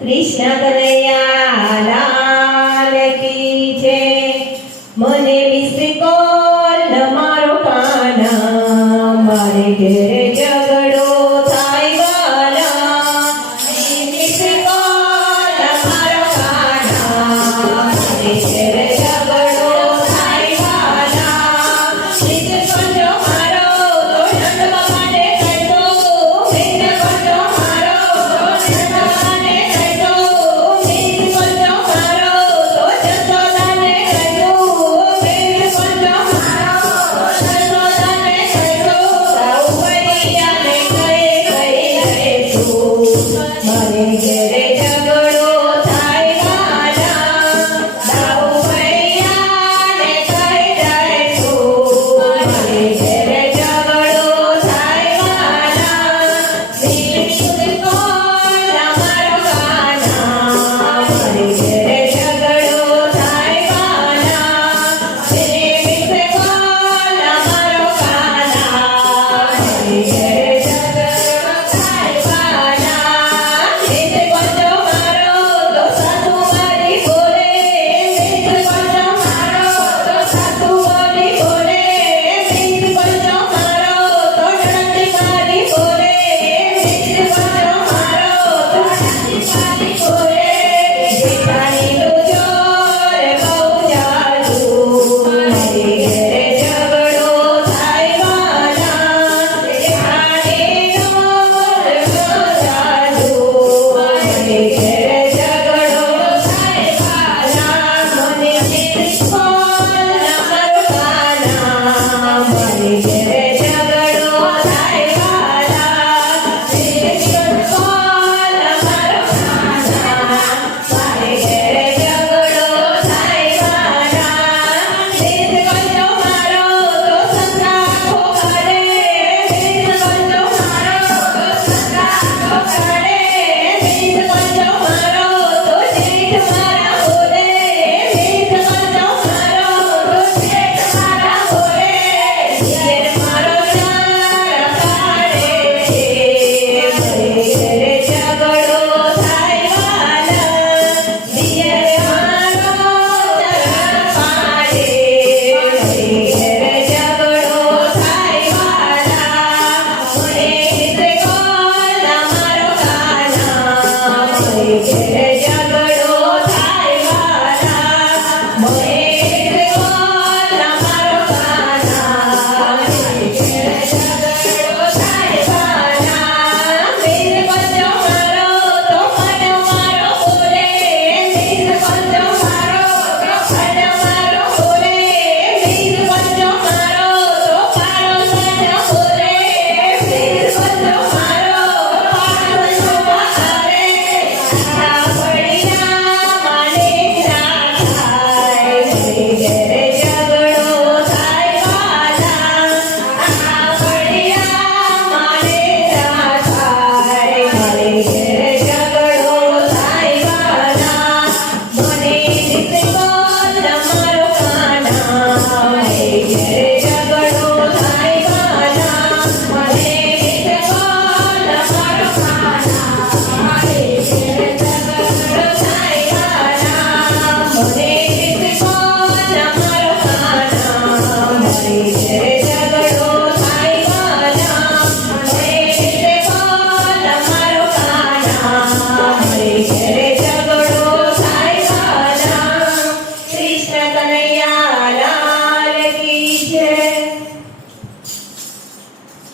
कृष्ण कन्हैया लाल की जय। मने मिस्र कॉल मारो काना मारे घेरे झगड़ो थाय वाला। मिस्र कॉल मारो काना मारे घेरे झगड़ो थाय वाला। मिस्र कंजो मारो तो नंद माने करतो। मिस्र कंजो मारो तो नंद माने करतो। मिस्र कंजो मारो तो जसोदाने करतो। मिस्र कंजो मारो तो जसोदाने करतो। ताऊ भैया ने कहे कहे तू मारे घेरे झगड़ो थाय वाला। ताऊ भैया ने कहे तू मारे घेरे झगड़ो थाय वाला। मिस्र कॉल मारो काना मारे घेरे झगड़ो थाय वाला। मिस्र कॉल मारो काना मारे घेरे झगड़ो थाय वाला। मिस्र कंजो मारो तो सासू मारी बोले। मिस्र कंजो मारो तो सासू मारी बोले। मिस्र कंजो मारो तो ननदी मारी बोले। मिस्र कंजो मारो तो ननदी मारी बोले। जेठानी लो जोर बहु जादू मारे घेरे झगड़ो थाय वाला। जेठानी लो बहु जादू मारे घेरे झगड़ो थाय वाला। मने मिस्र कॉल मारो काना मारे घेरे झगड़ो थाय वाला। मिस्र कॉल मारो काना मारे घेरे झगड़ो थाय वाला। मिस्र कंजो मारो तो संगा खोकारे। मिस्र कंजो मारो तो संगा खोकारे। मिस्र कंजो मारो तो जेठ मारा बोले। मिस्र कंजो मारो तो जेठ मारा बोले। दियर मारो चार काढ़े छे मारे घेरे झगड़ो थाय वाला। दियर मारो चार काढ़े मारे घेरे झगड़ो थाय वाला। मने मिस्र कॉल मारो काना मारे घेरे झगड़ो थाय वाला। मने मिस्र कॉल मारो काना मारे घेरे झगड़ो थाय वाला। मिस्र कंजो मारो तो मन मारो बोले। मिस्र कंजो मारो तो मन मारो बोले। मिस्र कंजो मारो तो पारो सजा बोले। मिस्र कंजो मारो पारो सजा करे। आ बढ़िया माने राखाय मारे घेरे झगड़ो थाय वाला। आ बढ़िया माने राखाय मारे घेरे झगड़ो थाय वाला। मने मिस्र कॉल मारो काना मारे घेरे झगड़ो थाय वाला। मने मिस्र कॉल मारो काना मारे घेरे झगड़ो थाय वाला। मने मिस्र कॉल मारो काना मारे घेरे झगड़ो थाय वाला। मने मिस्र कॉल मारो काना मारे घेरे